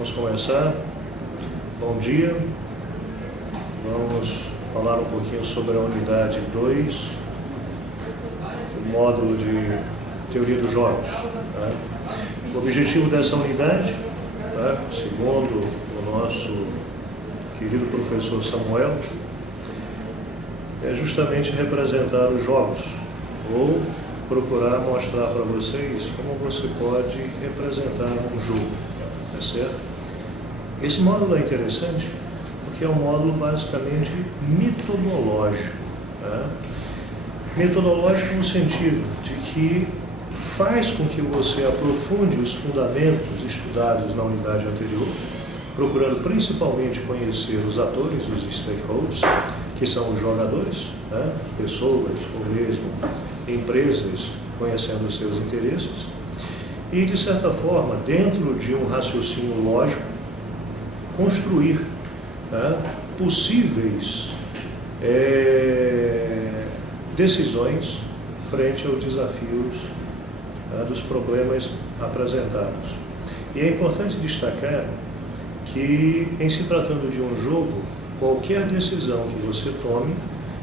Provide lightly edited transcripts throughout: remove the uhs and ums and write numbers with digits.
Vamos começar. Bom dia. Vamos falar um pouquinho sobre a unidade 2, o módulo de teoria dos jogos. Né? O objetivo dessa unidade, né, segundo o nosso querido professor Samuel, é justamente representar os jogos, ou procurar mostrar para vocês como você pode representar um jogo, tá certo? Esse módulo é interessante porque é um módulo basicamente metodológico, tá? Metodológico no sentido de que faz com que você aprofunde os fundamentos estudados na unidade anterior, procurando principalmente conhecer os atores, os stakeholders, que são os jogadores, né? Pessoas ou mesmo empresas, conhecendo os seus interesses, e de certa forma, dentro de um raciocínio lógico, construir, né, possíveis decisões frente aos desafios, né, dos problemas apresentados. E é importante destacar que, em se tratando de um jogo, qualquer decisão que você tome,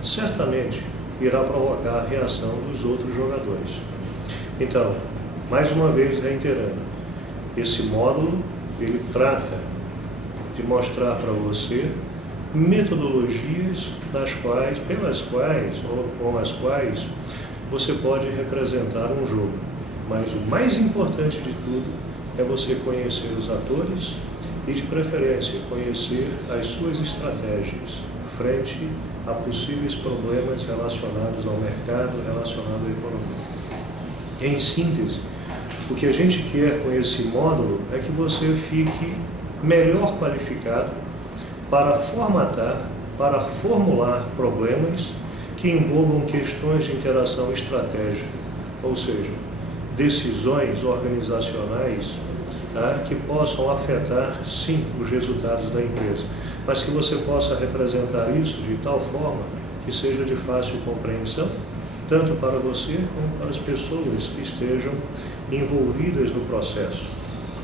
certamente irá provocar a reação dos outros jogadores. Então, mais uma vez reiterando, esse módulo, ele trata de mostrar para você metodologias pelas quais ou com as quais você pode representar um jogo. Mas o mais importante de tudo é você conhecer os atores e, de preferência, conhecer as suas estratégias frente a possíveis problemas relacionados ao mercado, relacionados à economia. Em síntese, o que a gente quer com esse módulo é que você fique melhor qualificado para formatar, para formular problemas que envolvam questões de interação estratégica, ou seja, decisões organizacionais, tá, que possam afetar, sim, os resultados da empresa, mas que você possa representar isso de tal forma que seja de fácil compreensão, tanto para você como para as pessoas que estejam envolvidas no processo.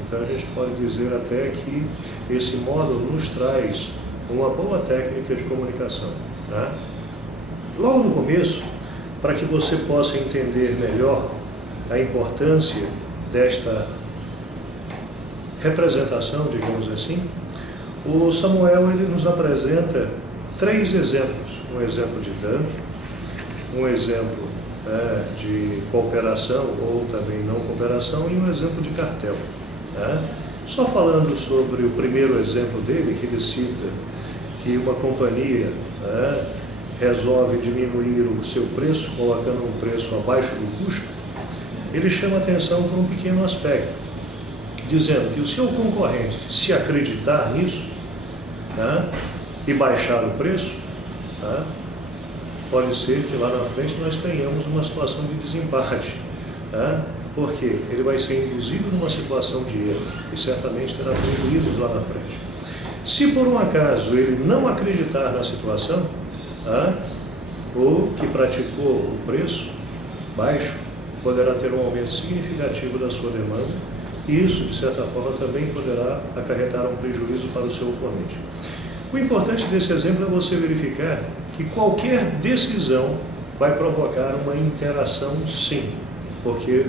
Então a gente pode dizer até que esse módulo nos traz uma boa técnica de comunicação, tá? Logo no começo, para que você possa entender melhor a importância desta representação, digamos assim, o Samuel ele nos apresenta 3 exemplos. Um exemplo de dummy, um exemplo de cooperação ou também não cooperação e um exemplo de cartel. Só falando sobre o primeiro exemplo dele, que ele cita que uma companhia resolve diminuir o seu preço, colocando um preço abaixo do custo, ele chama atenção para um pequeno aspecto, dizendo que o seu concorrente, se acreditar nisso, e baixar o preço, pode ser que lá na frente nós tenhamos uma situação de desempate, porque ele vai ser induzido numa situação de erro e certamente terá prejuízos lá na frente. Se por um acaso ele não acreditar na situação, ou que praticou o preço baixo, poderá ter um aumento significativo da sua demanda, e isso, de certa forma, também poderá acarretar um prejuízo para o seu oponente. O importante desse exemplo é você verificar que qualquer decisão vai provocar uma interação, sim, porque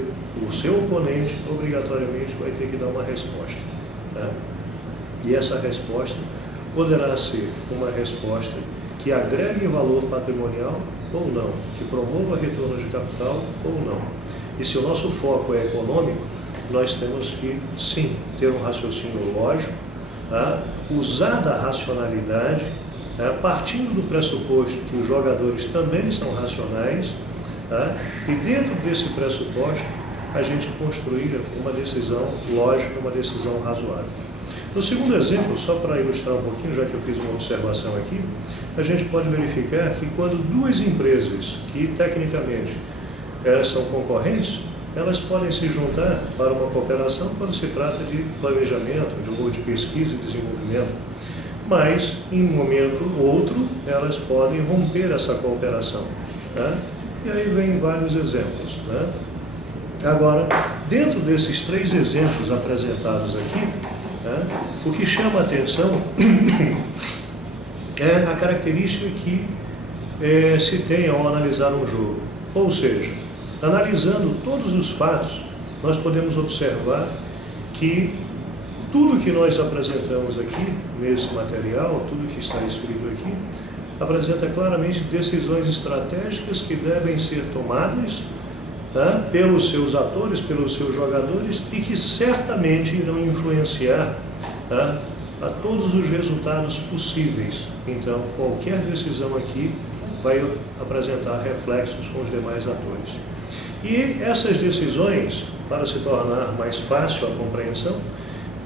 o seu oponente obrigatoriamente vai ter que dar uma resposta, tá? E essa resposta poderá ser uma resposta que agregue valor patrimonial ou não, que promova retorno de capital ou não. E se o nosso foco é econômico, nós temos que, sim, ter um raciocínio lógico, usar da racionalidade, partindo do pressuposto que os jogadores também são racionais, e dentro desse pressuposto, a gente construir uma decisão lógica, uma decisão razoável. No segundo exemplo, só para ilustrar um pouquinho, já que eu fiz uma observação aqui, a gente pode verificar que quando 2 empresas que tecnicamente elas são concorrentes, elas podem se juntar para uma cooperação quando se trata de planejamento, de pesquisa e desenvolvimento. Mas, em um momento ou outro, elas podem romper essa cooperação. E aí vem vários exemplos. Agora, dentro desses 3 exemplos apresentados aqui, Né? O que chama a atenção é a característica que se tem ao analisar um jogo. Ou seja, analisando todos os fatos, nós podemos observar que tudo que nós apresentamos aqui, nesse material, tudo que está escrito aqui, apresenta claramente decisões estratégicas que devem ser tomadas, tá, pelos seus atores, pelos seus jogadores, e que certamente irão influenciar, tá, a todos os resultados possíveis. Então, qualquer decisão aqui vai apresentar reflexos com os demais atores. E essas decisões, para se tornar mais fácil a compreensão,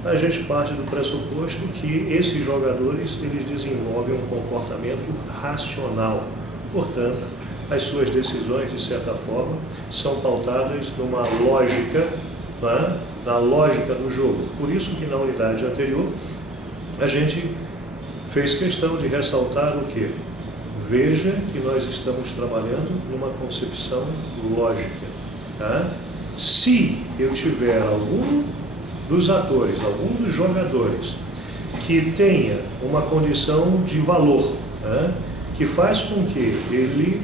a gente parte do pressuposto que esses jogadores eles desenvolvem um comportamento racional. Portanto, as suas decisões, de certa forma, são pautadas numa lógica, né, na lógica do jogo. Por isso que na unidade anterior, a gente fez questão de ressaltar o quê? Veja que nós estamos trabalhando numa concepção lógica. Tá? Se eu tiver algum dos atores, algum dos jogadores que tenha uma condição de valor, né, que faz com que ele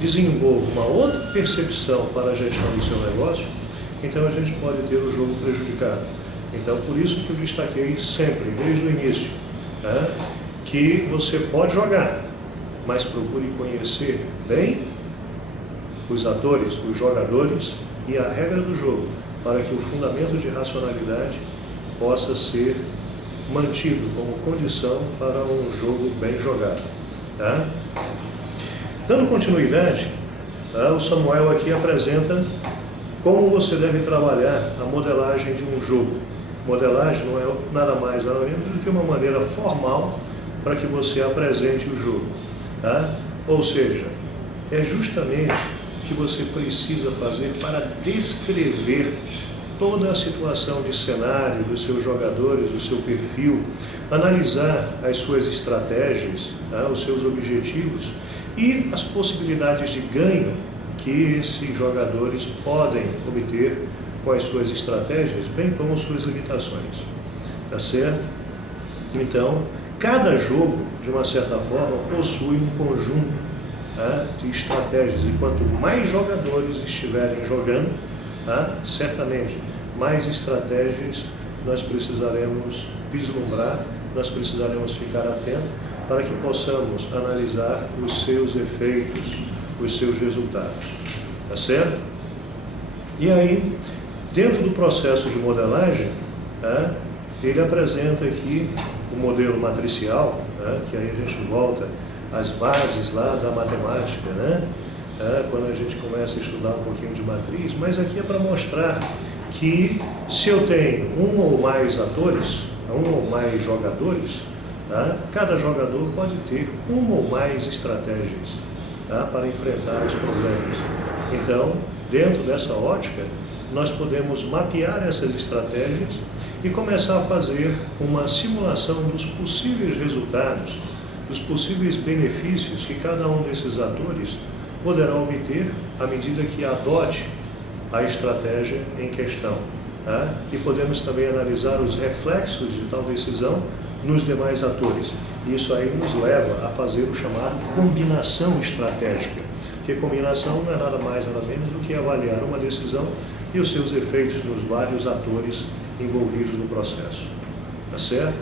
desenvolva uma outra percepção para a gestão do seu negócio, então a gente pode ter o jogo prejudicado. Então, por isso que eu destaquei sempre, desde o início, né, que você pode jogar, mas procure conhecer bem os atores, os jogadores e a regra do jogo, para que o fundamento de racionalidade possa ser mantido como condição para um jogo bem jogado. Tá? Dando continuidade, tá, o Samuel aqui apresenta como você deve trabalhar a modelagem de um jogo. Modelagem não é nada mais, nada menos do que uma maneira formal para que você apresente o jogo. Tá? Ou seja, é justamente o que você precisa fazer para descrever toda a situação de cenário dos seus jogadores, do seu perfil, analisar as suas estratégias, tá? Os seus objetivos e as possibilidades de ganho que esses jogadores podem obter com as suas estratégias, bem como suas limitações. Tá certo? Então, cada jogo, de uma certa forma, possui um conjunto, tá, de estratégias. E quanto mais jogadores estiverem jogando, tá, certamente mais estratégias nós precisaremos vislumbrar, nós precisaremos ficar atentos para que possamos analisar os seus efeitos, os seus resultados. Tá certo? E aí, dentro do processo de modelagem, tá, ele apresenta aqui o modelo matricial, tá, que aí a gente volta às bases lá da matemática, né? Quando a gente começa a estudar um pouquinho de matriz, mas aqui é para mostrar que se eu tenho um ou mais atores, um ou mais jogadores, tá, cada jogador pode ter uma ou mais estratégias, tá, para enfrentar os problemas. Então, dentro dessa ótica, nós podemos mapear essas estratégias e começar a fazer uma simulação dos possíveis resultados, dos possíveis benefícios que cada um desses atores poderá obter à medida que adote a estratégia em questão. Tá? E podemos também analisar os reflexos de tal decisão nos demais atores. Isso aí nos leva a fazer o chamado combinação estratégica, porque combinação não é nada mais, nada menos do que avaliar uma decisão e os seus efeitos nos vários atores envolvidos no processo. Tá certo?